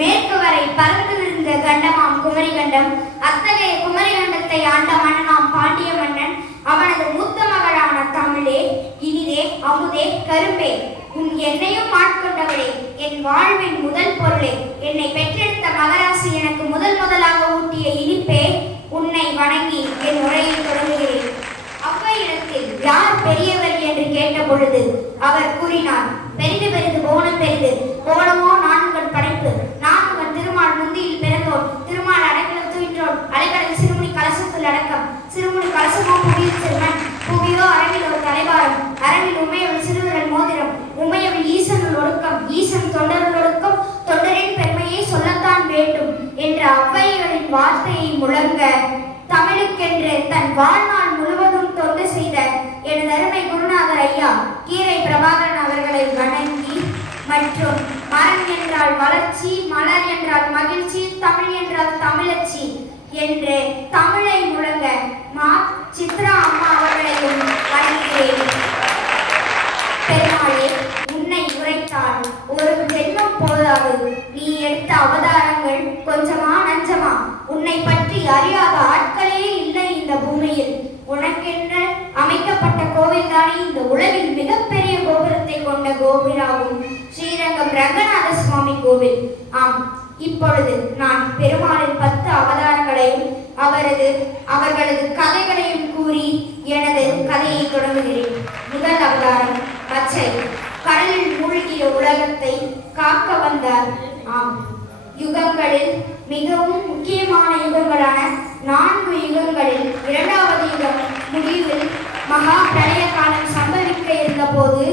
மேற்கு வரை பறந்து விழுந்த கண்டமாம் குமரிகண்டம். அத்தகைய குமரிகண்டத்தை ஆண்ட மன்னனாம் பாண்டிய மன்னன். அவனது மூத்த மகளான தமிழே, இனிதே, அமுதே, கரும்பே, உன் என்னையும் ஆட்கொண்டவளே, என் வாழ்வின் முதல் பொருளே, என்னை பெற்றெடுத்த மகராசி எனக்கு முதலாக ஊட்டிய இனிப்பே, உன்னை வணங்கி என் உரையை தொடங்குகிறேன். அவ்வையிடத்தில் யார் பெரியவர் என்று கேட்ட பொழுது அவர் கூறினார், பெரிது பெரிது போனம் பெரிது, போனமோ நான்குகள் படைப்பு, நான்குகள் திருமால் முந்தியில் பிறந்தோன், திருமால் அடக்கல் தூயின்றோன், அலைக்கடல் சிறுமுனி கலசத்தில் அடக்கம், சிறுமுனி கலசமோ புவியில் சிறுமன், புவியோ அரவில் ஒரு தலைவாரம், அரவில் உமையவள் சிறுவிரல் மோதிரம், உமையவள் ஈசனுள் ஒடுக்கம், ஈசன் தொண்டருள் ஒடுக்கம், தொண்டரின் பெருமையை சொல்லத்தான் வேண்டும் என்ற அவ்வையவரின் வார்த்தையை முழங்க, தமிழுக்கென்று தன் வாழ்நாள் முழுவதும் தொண்டு செய்த எனது அருமை குருநாதர் ஐயா கீரை பிரபாகரன் அவர்களை வணங்கி, மற்றும் மரம் என்றால் வளர்ச்சி, மலர் என்றால் மகிழ்ச்சி, தமிழ் என்றால் தமிழச்சி என்று தமிழை முழங்க மா சித்ரா அம்மா அவர்களையும் வணங்குகிறேன். பெருமாளே, உன்னை உரைத்தால் ஒரு ஜென்மம் போதாது. நீ எடுத்த அவதாரங்கள் கொஞ்சமா நஞ்சமா? உன்னை பற்றி அறியாத ஆட்களே இல்லை இந்த பூமியில். உனக்கென்று அமைக்கப்பட்ட கோவில் தானே இந்த உலகில் மிகப்பெரிய கோபுரத்தை கொண்ட கோபுராகும் ஸ்ரீரங்கம் ரங்கநாத சுவாமி கோவில். ஆம், இப்பொழுது நான் பெருமாளின் 10 அவதாரங்களையும் அவர்களது கதைகளையும் கூறி எனது கதையை தொடங்குகிறேன். முதல் அவதாரம் பச்சை. கடலில் மூழ்கிய உலகத்தை காக்க வந்தார். ஆம், யுகங்களில் மிகவும் முக்கியமான யுகங்களான 4 யுகங்களில் 2வது யுகம் முடிவில் மகா பிரளய காலம் சம்பவிக்க இருந்த போது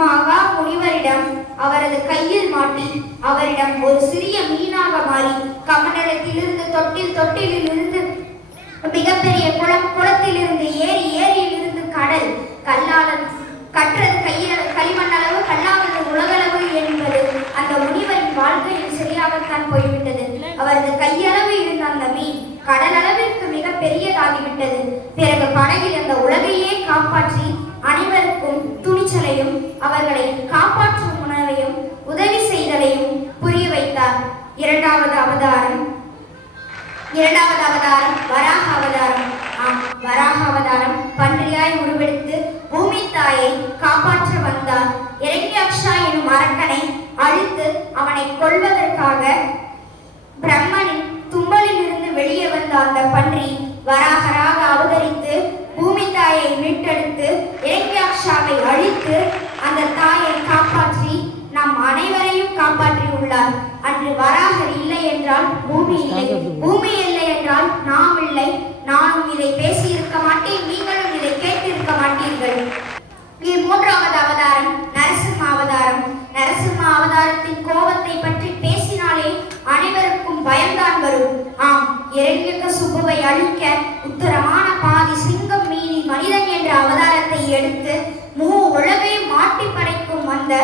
மகா முனிவரிடம் அவரது கையில் மாட்டி அவரிடம் ஒரு சிறிய மீனாக மாறி கமண்டலத்திலிருந்து தொட்டிலில் இருந்து மிகப்பெரிய குளத்திலிருந்து ஏரியிலிருந்து கடல், கல்லாளன் கற்றது களிமண்ணளவு, கல்லாவது உலகளவு என்பது அந்த முனிவரின் வாழ்க்கையில் சரியாகத்தான் போய்விட்டது. அவரது கையளவு இருந்த அந்த மீன் கடலளவிற்கு மிக பெரியதாகிவிட்டது. பிறகு படகில் அந்த உலகையே காப்பாற்றி அனைவருக்கும் துணிச்சலையும் அவர்களை காப்பாற்றும் உணவையும் உதவி செய்தலையும் புரிய வைத்தார். இரண்டாவது அவதாரம் வராக அவதாரம். ஆம், வராக அவதாரம் பன்றியாய் உருவெடுத்து பூமி தாயை காப்பாற்ற வந்தார். இரண்யாக்ஷா எனும் அரக்கனை அழித்து அவனை கொல்வதற்காக பிரம்மனின் தும்பலில் இருந்து வெளியே வந்த அந்த பன்றி வராகராக அவதரித்து பூமி தாயை மீட்டெடுத்து இரண்யாக்ஷாவை அழித்து அந்த தாயை காப்பாற்றி நம் அனைவரையும் காப்பாற்றி உள்ளார். அன்று வராகர் இல்லை என்றால் பூமி இல்லை, பூமி இல்லை என்றால் நாம் இல்லை. நானும் இதை பேசி இருக்க மாட்டேன், நீங்களும் இதை கேட்டு இருக்க மாட்டீர்கள். மூன்றாவது அவதாரம் நரசிம்ம அவதாரம். நரசிம்ம அவதாரத்தின் கோபத்தை பற்றி பேசினாலே அனைவருக்கும் பயம்தான் வரும். ஆம், இரண்யகசிபுவை அழிக்க உத்தரமான பாதி சிங்கம் மீறி மனிதன் என்ற அவதாரத்தை எடுத்து உலகை மாட்டி படைக்கும் அந்த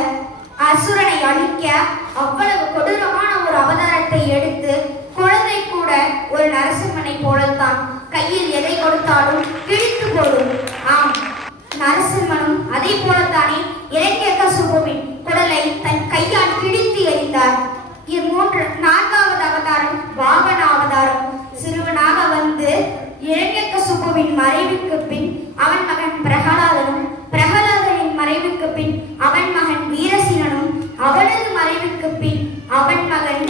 அசுரனை அழிக்க அவ்வளவு கொடூரமான ஒரு அவதாரத்தை எடுத்து குழந்தை கூட ஒரு நரசிம்மனை போலத்தான் கையில் எதை கொடுத்தாலும் கிழித்து போடும். ஆம், நரசிம்மனும் அதே போலத்தானே இரண்யகசிபுவின் குடலை தன் கையால் கிழித்து எறிந்தார். நான்காவது அவதாரம் வாமன அவதாரம். சிறுவனாக வந்து இரண்யகசிபுவின் மறைவுக்கு பின் அவன் மகன் பிரகலாதனும், பிரகலாதனின் மறைவுக்கு பின் அவன் மகன் வீரசீனனும், அவனது மறைவுக்கு பின் அவன் மகன்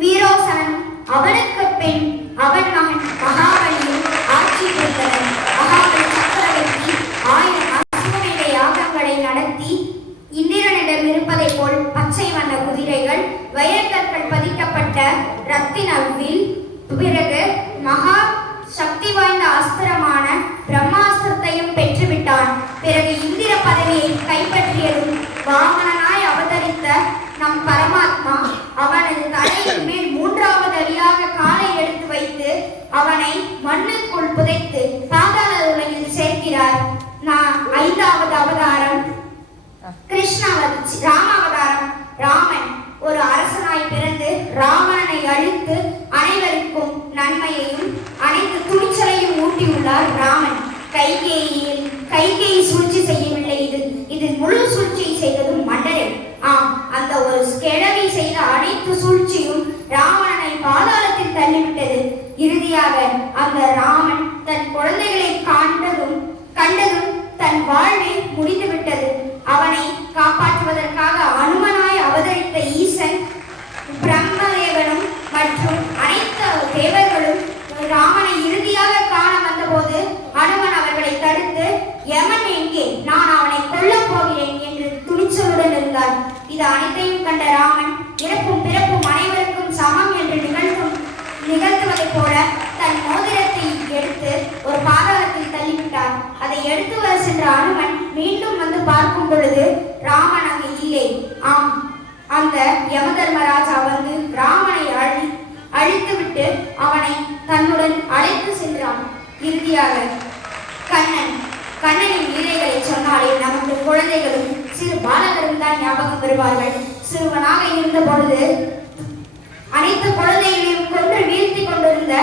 வீரோசனனும், அவனுக்கு பின் அவன் மகன் மகாபலியும் ஆட்சி புரிந்தனர். மகாபலி சக்கரவர்த்தி 1000 அசுவமேத யாகங்களை நடத்தி இந்திரனிடம் இருப்பதை போல் பச்சை வண்ண குதிரைகள், வைரக்கற்கள் பதிக்கப்பட்ட ரத்தின வில், பிறகு மகா சக்தி வாய்ந்த அஸ்திரமான பிரம்மாஸ்திரத்தையும் பெற்றுவிட்டான். பிறகு இந்திர பதவியை கைப்பற்றியதும் வாமனனாய் அவதரித்த நம் பரமாத்மா அவனது தலையின் மேல் 3வது அடியாக காலை எடுத்து வைத்து அவனை மண்ணுக்குள் புதைத்து பாதாள உலகில் சேர்க்கிறார். 5வது அவதாரம் ராமாவதாரம். ராமன் ஒரு அரசனாய் பிறந்து ராவணனை அழித்து அனைவருக்கும் நன்மையையும் அனைத்து துணிச்சலையும் ஊட்டியுள்ளார் ராமன். கைகேயை சூழ்ச்சி செய்யவில்லை, இது முழு சூழ்ச்சியை செய்ததும் மன்னரே. அந்த ராமன் தன் குழந்தைகளை கண்டதும் தன் வாழ்வே முடிந்துவிட்டது. அவனை காப்பாற்றுவதற்காக அனுமனாய் அவதரித்த ஈசன், பிரம்மதேவனும் மற்றும் அனைத்து தேவர்களும் ராமனை இறுதியாக காண வந்தபோது அனுமன் அவர்களை தடுத்து, யமன் எங்கே, நான் அவனை கொல்லப் போகிறேன் என்று துணிச்சலுடன் இருந்தார். இது அனைத்தையும் கண்ட ராமன், இறப்பும் பிறப்பும் அனைவருக்கும் சமம் என்று நிகழ்த்துவதைப் போல தன் மோதிரத்தை எடுத்து ஒரு பாதாளத்தில் தள்ளிவிட்டார். அதை எடுத்து வர சென்ற அனுமன் மீண்டும் வந்து பார்க்கும் பொழுது ராமன் அங்கு இல்லை. ஆம், அந்த யமதர்மராஜா வந்து ராமனை அழித்துவிட்டு அவனை தன்னுடன் அழைத்து சென்றான். இறுதியாக கண்ணனின் லீலைகளை சொன்னாலே நமக்கு குழந்தைகளும் சிறு பாலகரும் தான் ஞாபகம் வருவார்கள். சிறுவனாக இருந்த பொழுது அனைத்து குழந்தைகளையும் கொன்று வீழ்த்தி கொண்டிருந்த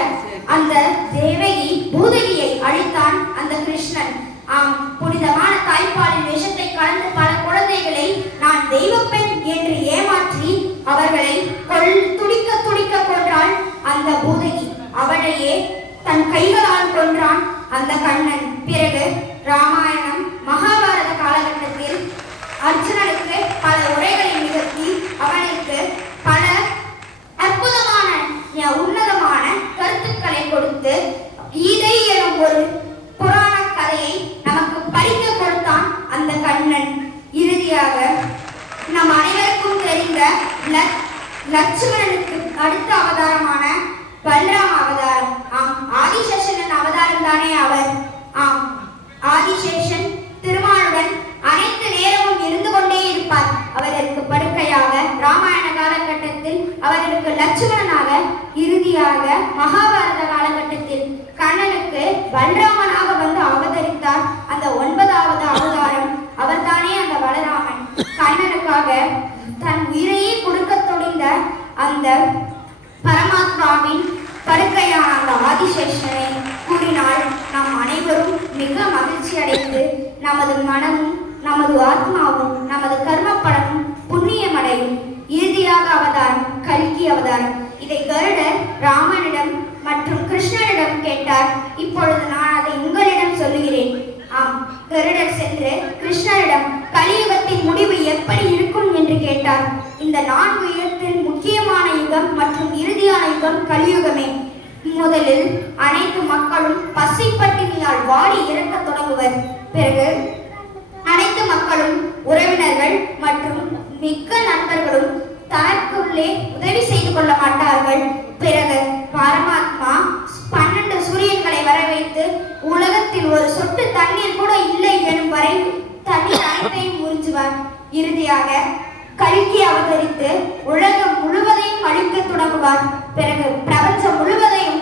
அந்த தேவகி பூதகியை அழித்தான் அந்த கிருஷ்ணன். ஆம், புனிதமான தாய்ப்பாலின் விஷத்தை கலந்து பல குழந்தைகளை நான் தெய்வப்பெண் என்று ஏமாற்றி அவர்களை துடிக்க துடிக்க கொன்றாள் அந்த பூதகி. அவளையே தன் கைகளால் கொன்றான் அந்த கண்ணன். பிறகு ராமாயணம் மகாபாரத காலகட்டத்தில் அர்ஜுனனுக்கு பல உரைகளை நிகழ்த்தி அவனுக்கு பல அற்புதமான உன்னதமான கருத்துக்களை கொடுத்து கீதை எனும் ஒரு புராண கதையை நமக்கு படிக்க கொடுத்தான் அந்த கண்ணன். இறுதியாக நம் அனைவருக்கும் தெரிந்த லட்சுமணனுக்கு அடுத்த அவதாரமான பலராம அவதாரம். ஆம், ஆதிசேஷனின் அவதாரம் தானே அவர். ஆம், ஆதிசேஷன் திருமாலுடன் அனைத்து நேரமும் இருந்து கொண்டே இருப்பார். அவருக்கு படுக்கையாக ராமாயண காலகட்டத்தில், அவருக்கு லட்சுமணனாக, இறுதியாக மகாபாரத காலகட்டத்தில் கண்ணனுக்கு பலராமனாக வந்து அவதரித்தார். அந்த 9வது அவதாரம் அவர்தானே அந்த பலராமன். கண்ணனுக்காக தன் உயிரையே கொடுக்க துணிந்த அந்த பரமாத்மாவின் படுக்கையான அந்த ஆதிசேஷனை கூறினால் நாம் அனைவரும் மிக மகிழ்ச்சி அடைந்து நமது மனமும் நமது ஆத்மாவும் நமது கர்ம பலனும் புண்ணியமடையும். இறுதியாக அவதாரம் கல்கி அவதாரம். இதை கருடர் ராமனிடம் மற்றும் கிருஷ்ணனிடம் கேட்டார். இப்பொழுது நான் அதை உங்களிடம் சொல்லுகிறேன். ஆம், கருடர் சென்று கிருஷ்ணரிடம் கலியுகத்தின் முடிவு எப்படி இருக்கும் என்று கேட்டார். இந்த 4 யுகத்தில் முக்கியமான யுகம் மற்றும் இறுதியான யுகம் கலியுகமே. முதலில் அனைத்து மக்களும் பசி பட்டினியால் வாடி இறக்க தொடங்குவர். பிறகு அனைத்து மக்களும், உறவினர்கள் மற்றும் மிக்க நண்பர்களும் தனக்குள்ளே உதவி செய்து கொள்ள மாட்டார்கள். பிறகு பரமாத்மா 12 சூரியன்களை வர வைத்து உலகத்தில் ஒரு சொட்டு தண்ணீர் கூட இல்லை எனும் வரை தண்ணீர் அனைத்தையும் உறிஞ்சுவார். இறுதியாக கல்கி அவதரித்து உலகம் முழுவதையும் அழிக்க தொடங்குவார். பிறகு பிரபஞ்சம் முழுவதையும்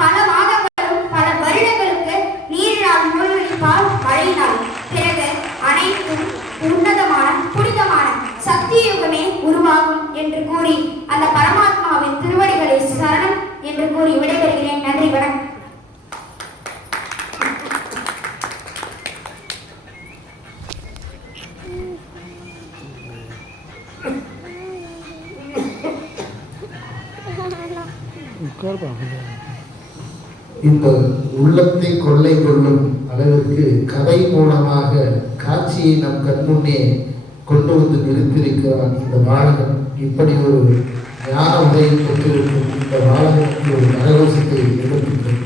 பல மாதங்களும் பல வருடங்களுக்கு நீரினால் மூழ்கடிப்பார், மழையினால். பிறகு அனைத்தும் உன்னதமான புனிதமான சத்தியுகமே உருவாகும் என்று கூறி அந்த பரமாத்மாவின் திருவடிகளை சரணம் என்று கூறி விடைபெறுகிறேன். நன்றி, வணக்கம். இந்த உள்ளத்தை கொள்ளை கொள்ளும் அளவிற்கு கதை மூலமாக காட்சியை நம் கண்முன்னே கொண்டு வந்து நிறுத்தியிருக்கிறான் இந்த பாலகன். இப்படி ஒரு ஞான உதவி பெற்றிருக்கும் இந்த பாலகனுக்கு ஒரு கரகோஷத்தை எதிர்க்கின்றோம்.